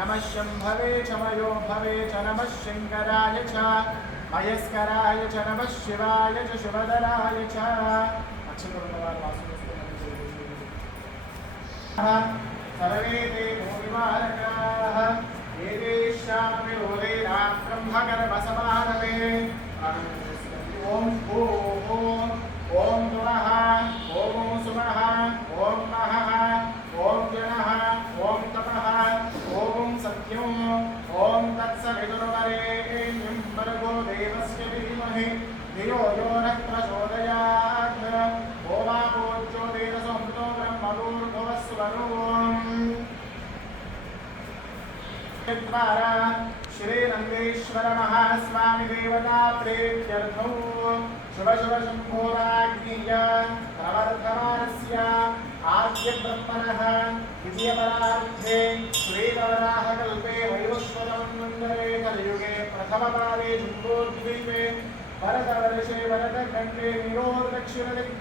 नमः शम्भवे च मयो भवे च नमः शङ्कराय च मयस्कराय च नमः शिवाय च शिवधराय च सर्वे ते निवारकाः एतेषामपि रोदेनां ब्रह्मकर्मसमारभे ॐ ॐ नमः ॐ सुमः ॐ महः ॐ जनः ॐ तपः ॐ सत्यं ॐ तत्सवितुर्वरेण्यं भर्गो देवस्य धीमहि धियो यो नः प्रचोदयात् ओमापोज्यो देवसंहृतो ब्रह्मभूर्भुवस्वरूम् द्वारा श्रीरङ्गेश्वर महास्वामी देवता प्रेत्यर्थौ शुभ शुभ शम्भोराज्ञीय प्रवर्धमानस्य आद्य ब्रह्मणः द्वितीयपरार्थे श्रीनवराहकल्पे वैवस्वतमन्वन्तरे कलियुगे प्रथमपादे जम्बूद्वीपे भरतवर्षे भरतखण्डे निरोधदक्षिणदिक्